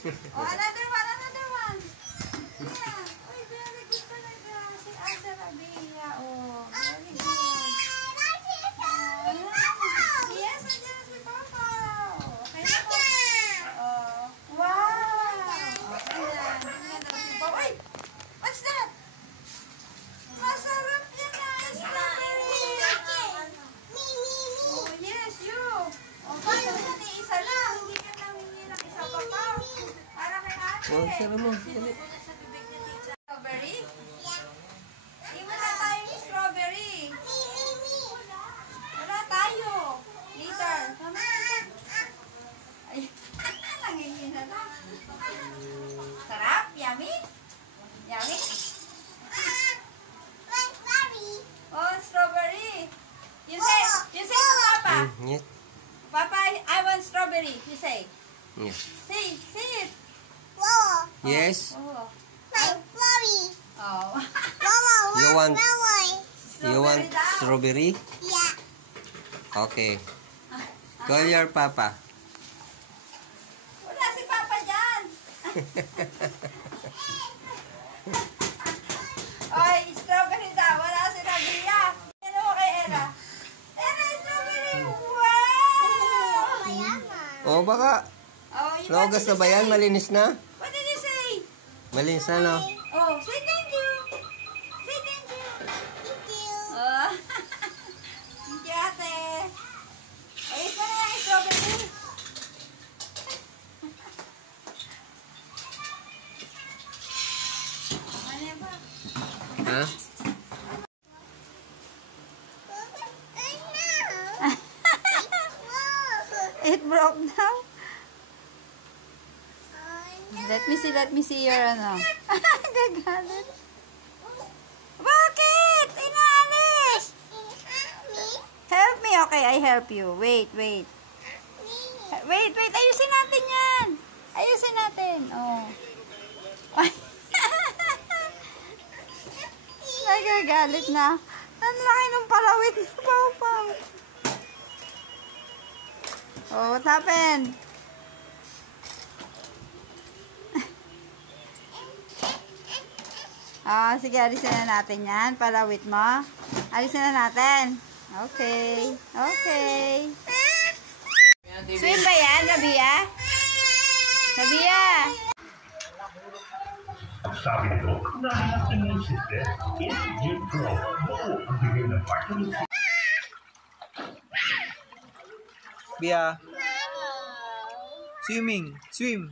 Oh, another one, another one. Yeah. Uy, very good talaga. Si Asa Rabia. Oh, very good. Yes, andyan na si Papa. Okay na po. Oh, wow. Okay yan. Tingnan daw si Papa. Uy, what's that? Masarap yan na. Strawberry. Oh, yes, you. Okay, yan isa lang. Hindi ka namin ng isa pa pa. Para kay ate. Oh, sarap mo. Strawberry? Iwan na tayo ni strawberry. Wala tayo. Later. Ay, nangihina na. Sarap? Yummy? Yummy? Oh, strawberry. You say to Papa. Yes. Papa, I want strawberry. You say. Yes. Say it. Yes. Oh. You want strawberry? Yeah. Okay. Call your papa. Wala si Papa dyan. Oy, strawberry daw. Wala si Rabia. Ano mo kay Ella? Ella, strawberry. Wow! Oh, baka Oh, you naugas na ba yan? Malinis na? What did you say? Malinis na, no? Oh, say thank you. Say thank you. Oh. Thank you, ate. Ay, ito na yung strawberry. Ano yan ba? Ha? It broke now. Let me see your ano. Gagalit. Bakit? Inalis! Help me. Okay, I help you. Wait. Wait. Ayusin natin yan. Ayusin natin. Oh. Nagagalit na. Ang laki ng palawit ni Pau. Oh, what happened? Oh, sige, alisin na natin yan. Palawit mo. Alisin na natin. Okay. Okay. Swim ba yan, Rabia? Rabia? Sabi nito, nahanap ng inyong sister, Institute Pro. Buo ang bigay ng partner. Bia. Swimming. Swim.